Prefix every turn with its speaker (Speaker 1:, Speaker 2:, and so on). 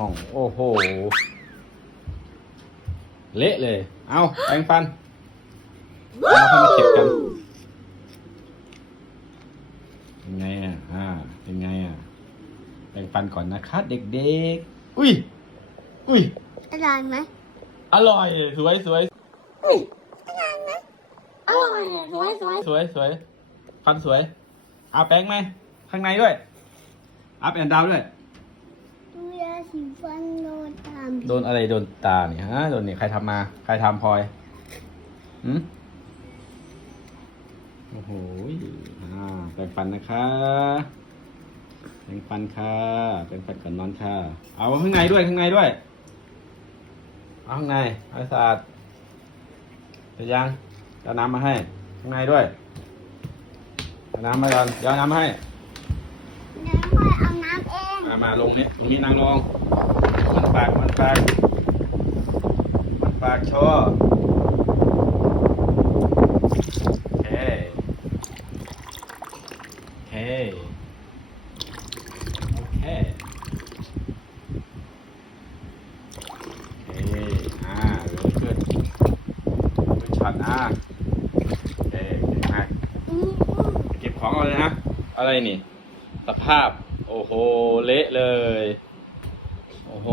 Speaker 1: ห้อง โอ้โห เละเลย เอาแปรงฟันเอาเข้ามาเก็บกันเป็นไงอะอ่าเป็นไงอะแปรงฟันก่อนนะคะเด็กๆ อุ้ย อุ้ย
Speaker 2: อร่อยไหม
Speaker 1: อร่อย สวยสวย
Speaker 2: อร่อยสวยสวย
Speaker 1: สวยสวยฟันสวยเอาแปรงไหมข้างในด้วยอัพแอนดาวด้วย
Speaker 2: ดูยา สีฟันโดนตาม
Speaker 1: โดนอะไรโดนตาเนี่ยฮะโดนเนี่ยใครทำมา ใครทำพลอยหืมโอ้โหอ่าแปรงฟันนะคะแปรงฟันค่ะแปรงฟันก่อนนอนค่ะ เอาข้างในด้วยข้างในด้วย เอาข้างในเอาให้สะอาดเสร็จยังเอาน้ำมาให้ ข้างในด้วยเอาน้ำมาก่อนเดี๋ยวน้ำมาให้
Speaker 2: เดี๋ยวค่อยเอาน้ำเอง
Speaker 1: มาลงนี้ตรงนี้นางรอง มันปากมันปากมันปากช่อเฮ้เฮ้โอเคเฮ้อ่าเริ่มขึ้นขึ้นช็อตอะเฮ้เก่งมาก
Speaker 2: อืม
Speaker 1: เก็บของเอาเลยนะ อะไรนี่ สภาพ โอ้โห เละเลย โอ้โห